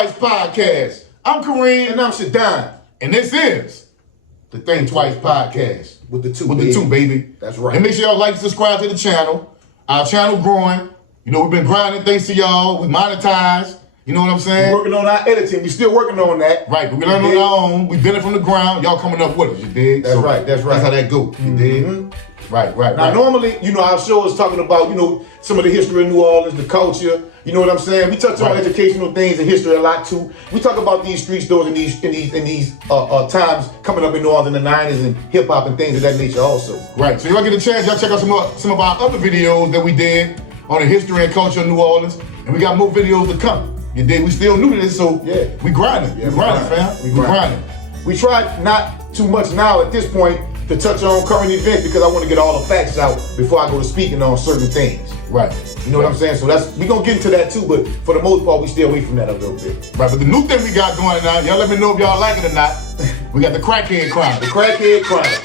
Twice podcast. I'm Kareem. And I'm Shadon. And this is the Think Twice podcast. With the two, With baby. the two, baby. That's right. And make sure y'all like and subscribe to the channel. Our channel growing. You know, we've been grinding thanks to y'all. We monetize. You know what I'm saying? We're working on our editing. We still working on that. Right. We learning on our own. We've been it from the ground. Y'all coming up with us, you dig? That's right. That's right. That's how that go. You dig? Right. Now, normally, you know, our show is talking about, you know, some of the history of New Orleans, the culture. You know what I'm saying? We touch on educational things and history a lot too. We talk about these street stores and these times coming up in New Orleans in the '90s and hip hop and things of that nature also. Right. So y'all get a chance, y'all check out some of our other videos that we did on the history and culture of New Orleans, and we got more videos to come. You dig? We still new to this, so yeah, we grinding. Yeah, we grinding, fam. We grinding. We try not too much now at this point to touch on current events because I want to get all the facts out before I go to speaking on certain things. Right. You know what I'm saying? So we gonna get into that too, but for the most part, we stay away from that a little bit. Right, but the new thing we got going on, y'all let me know if y'all like it or not. We got the crackhead chronicles. The crackhead chronicles.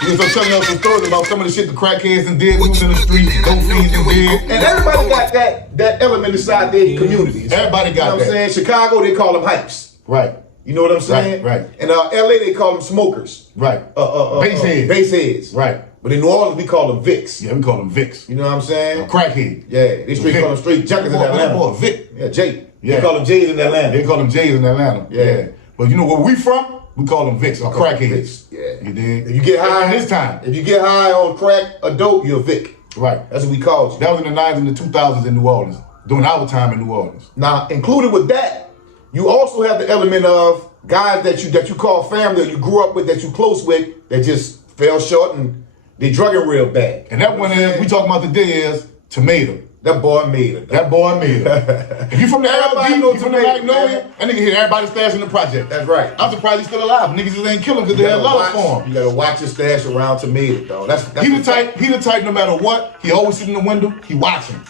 We gonna start telling y'all some stories about some of the shit the crackheads and did, who's in the streets, dope fiends and did. And everybody got that element inside their communities. Everybody got that. You know what I'm saying? Chicago, they call them hypes. Right. You know what I'm saying? Right. And LA, they call them smokers. Right. Bass heads. Bass heads. Right. But in New Orleans, we call them Vicks. Yeah, we call them Vicks. You know what I'm saying? Crackhead. Yeah, they straight call them straight junkies in Atlanta. Boy, Vic. Yeah, Jay. Yeah. They call them Jays in Atlanta. They call them Jays in Atlanta. Yeah. But you know where we from? We call them Vicks or crackheads. Yeah. You dig? If you get high this time. If you get high on crack or dope, you're a Vic. Right. That's what we called you. That was in the 90s and the 2000s in New Orleans. During our time in New Orleans. Now, included with that, you also have the element of guys that you call family or you grew up with, that you close with, that just fell short and they drugging real bad. And that one is, we talking about today is Tomato. That boy made it. That boy made it. If you from the Everybody LD, know you from the Tomato, Magnolia, that nigga hit everybody stashing the project. That's right. I'm surprised he's still alive. Niggas just ain't killing because they had love for him. You gotta watch your stash around Tomato, dog. That's he the type no matter what, he always sit in the window, he watching.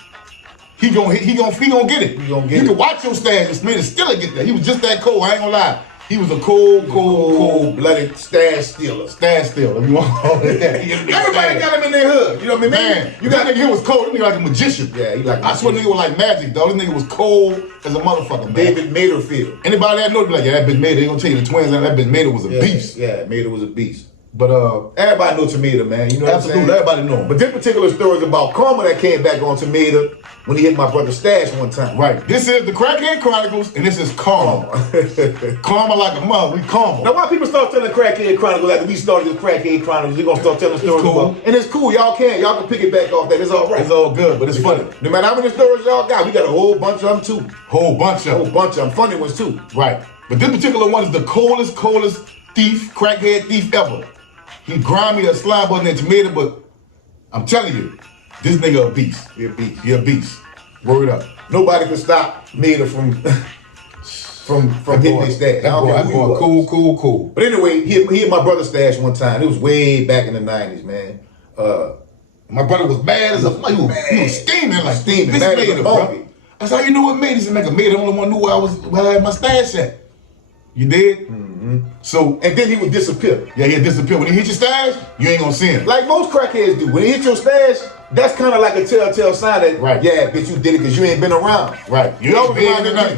He gonna get it. He gonna get you it. can watch your stash and Smith still get that. He was just that cold, I ain't gonna lie. He was a cold-blooded stash stealer. Stash stealer, if you want to call it that. Everybody got him in their hood. You know what I mean? Man, you got nigga here was cold. This nigga like a magician. Yeah, he like a I swear nigga was like magic, dog. This nigga was cold as a motherfucker, man. David Materfield. Anybody that know, be like, yeah, that bitch Mater, they gonna tell you the twins, that bitch Mater was a beast. Yeah, Mater was a beast. But everybody know Tomato, man. You know what I'm saying? Absolutely, everybody know him. But this particular story is about karma that came back on Tomato when he hit my brother's stash one time. Right. This is the Crackhead Chronicles, and this is karma. Karma like a mother. We karma. Now, why people start telling Crackhead Chronicles after we started the Crackhead Chronicles, they're gonna start telling stories about. And it's cool. Y'all can pick it back off that. It's all right. It's all good, but it's funny. No matter how many stories y'all got, we got a whole bunch of them too. Whole bunch of them. Funny ones too. Right. But this particular one is the coldest thief, crackhead thief ever. He grimy a slime button and Tomato, but I'm telling you, this nigga a beast. He a beast. He a beast. Word up. Nobody can stop Mater from hitting his stash. That boy cool. But anyway, he hit my brother's stash one time. It was way back in the 90s, man. My brother was bad as a fuck. He was steaming like steaming. Mater, bro. That's how you know what made. He said, nigga, Mater the only one knew where I had my stash at. You did? Mm-hmm. So, and then he would disappear. Yeah, he'd disappear. When he hit your stash, you ain't gonna see him. Like most crackheads do. When he hit your stash, that's kind of like a telltale sign that, yeah, bitch, you did it because you ain't been around. Right. You always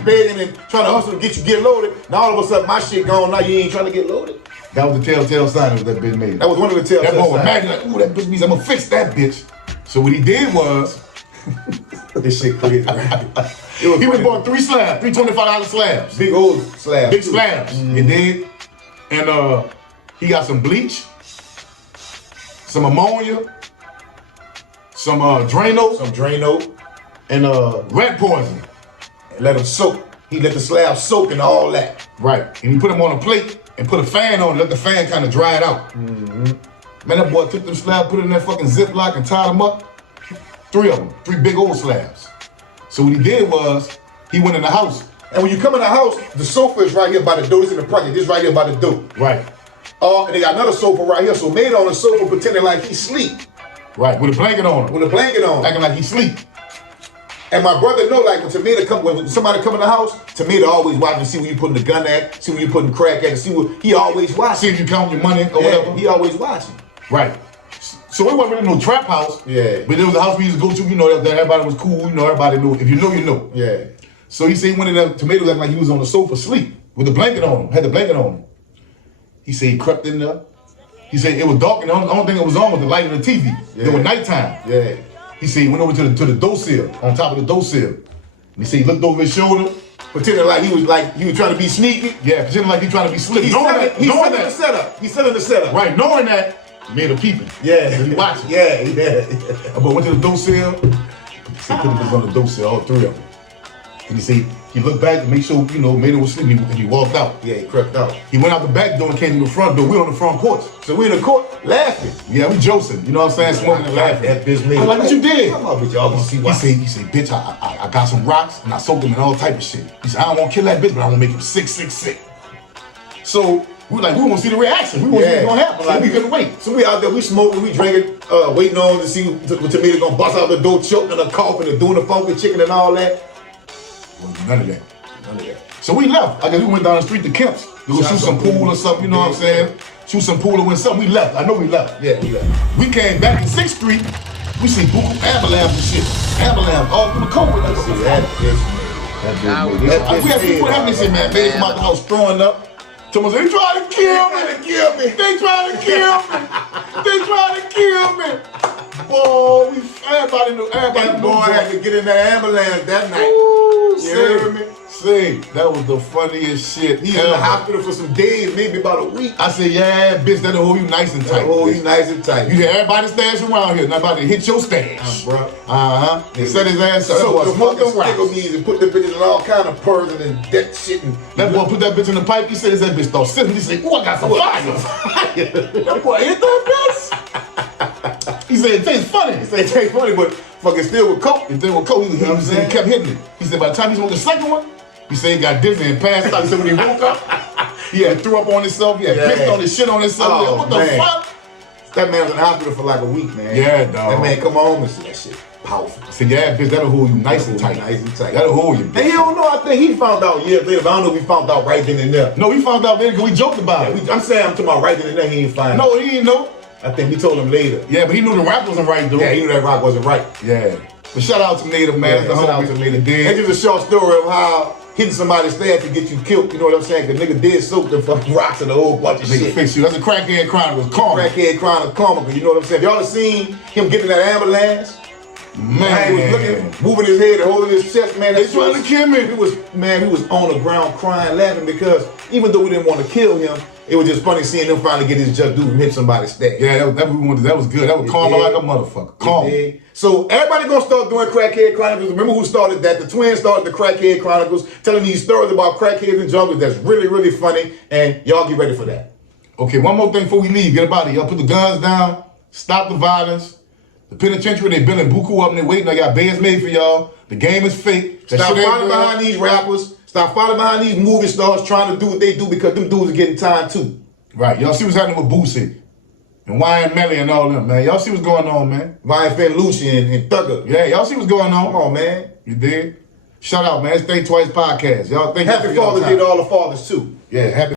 begging and trying to hustle to get loaded. Now all of a sudden my shit gone, now you ain't trying to get loaded. That was the telltale sign of that bitch made. That was one of the telltale signs. That boy was mad, like, ooh, that bitch means I'm gonna fix that bitch. So what he did was, this shit crazy, right? He was bought 3 slabs, $325 slabs. Big old slabs. Big slabs. You dig? And he got some bleach, some ammonia, some Drano. And rat poison. And let them soak. He let the slab soak and all that. Right. And he put them on a plate and put a fan on it, let the fan kind of dry it out. Mm-hmm. Man, that boy took them slabs, put it in that fucking Ziploc and tied them up. 3 of them, 3 big old slabs. So what he did was, he went in the house. And when you come in the house, the sofa is right here by the door. It's in the project. This right here by the door. Right. And they got another sofa right here. So Mater on the sofa pretending like he sleep. Right, with a blanket on him. With a blanket on. Acting like he sleep. And my brother know, like when somebody come in the house, Tomato always watching, see where you putting the gun at, see where you putting crack at, and see what he always watching. See if you count your money or whatever. He always watching. Right. So it wasn't really no trap house. Yeah. But there was a house we used to go to, you know, that everybody was cool, you know, everybody knew. If you know, you know. Yeah. So he said he went in there, Tomatoes acting like he was on the sofa asleep with the blanket on him, had the blanket on him. He said he crept in there. He said it was dark and the only thing that was on was the light of the TV. Yeah. It was nighttime. Yeah. He said he went over to the door sill, on top of the door sill. And he said he looked over his shoulder. Pretending like he was trying to be sneaky. Yeah, pretending like he trying to be slick. He's setting the setup. He's setting the setup. Right, knowing that, he made a peeping. Yeah. He watching. Yeah. But went to the door sill. He said put him on the door sill, all three of them. And he said he looked back to make sure, Maynard was sleeping, and he walked out. Yeah, he crept out. He went out the back door and came to the front door. We on the front porch. So we in the court laughing. Yeah, we Joseph. You know what I'm saying? Smoking and laughing. That bitch made. I'm like, what you did? Come on, bitch, y'all can see why. He said, bitch, I got some rocks and I soaked them in all type of shit. He said, I don't want to kill that bitch, but I want to make him sick. So we want to see the reaction. We want to see what's gonna happen. Like, we couldn't wait. So we out there, we smoking, we drinking, waiting on to see what Tomato gonna bust out the door, choking and coughing and doing the funky chicken and all that. None of that. So we left. I guess we went down the street to Kemp's to go shoot some pool or something, you know what I'm saying? Shoot some pool or win something. We left. I know we left. Yeah, we left. We came back to 6th Street. We see buku ambulance and shit. Ambulance all through the coat with us. See, that bitch. We had people having this shit, man. They come out the house throwing up. Someone said, they trying to kill me. They trying to kill me. They trying to kill me. Boy, everybody knew. That boy had to get in that ambulance that night. Ooh, you heard me? See, that was the funniest shit. He's in the hospital for some days, maybe about a week. I said, yeah, bitch, that'll hold you nice and tight. That'll hold you nice and tight. You hear everybody stash around here, nobody hit your stash. Bro. He set his ass up. So the fucking stickles and put the bitches in all kind of purses and that shit. And that boy put that bitch in the pipe. He said, that bitch start sipping. He said, oh, I got some fire. That boy hit that bitch. He said, it tastes funny. He said, it tastes funny, but fucking still with coke. He kept hitting it. He said, by the time he smoked the second one, he said he got dizzy and passed out. He said when he woke up, he had threw up on himself. He had pissed on his shit on himself. Oh, what the fuck? That man was in the hospital for like a week, man. Yeah, dog. That man come home and see that shit. Powerful. I said, yeah, bitch, that'll hold you nice and tight. That'll hold you, bitch. And he don't know. I think he found out years later, but I don't know if he found out right then and there. No, he found out later because we joked about it. I'm talking about right then and there, he ain't find out. No, he didn't know. I think we told him later. Yeah, but he knew the rap wasn't right, though. Yeah, he knew that rock wasn't right. Yeah. But shout out to Native, man. Yeah, shout out to Native. That's just a short story of how hitting somebody's staff to get you killed, you know what I'm saying? Cause nigga did soak them fucking rocks and a whole bunch of shit. Fix you. That's a crackhead chronicles. Crackhead chronicles, you know what I'm saying? If y'all have seen him getting that ambulance, man, he was looking, moving his head and holding his chest, man. They trying to kill me. He was on the ground crying, laughing because even though we didn't want to kill him, it was just funny seeing him finally get his just due and hit somebody's staff. Yeah, that was good. That was calm like a motherfucker. Calm. So everybody gonna start doing Crackhead Chronicles. Remember who started that? The twins started the Crackhead Chronicles, telling these stories about crackheads and junkies that's really, really funny. And y'all get ready for that. Okay, one more thing before we leave. Get about it. Y'all put the guns down. Stop the violence. The penitentiary, they building buku up and they waiting. I got beds made for y'all. The game is fake. Stop following behind these rappers. Stop following behind these movie stars trying to do what they do because them dudes are getting time too. Right. Y'all see what's happening with Boosie and Wyan Melly and all them, man. Y'all see what's going on, man. Ryan Fenlucci and Thugger. Yeah, y'all see what's going on. Come on, man. You did? Shout out, man. It's Think Twice Podcast. Y'all think Happy Father's Day to all the fathers too. Yeah, happy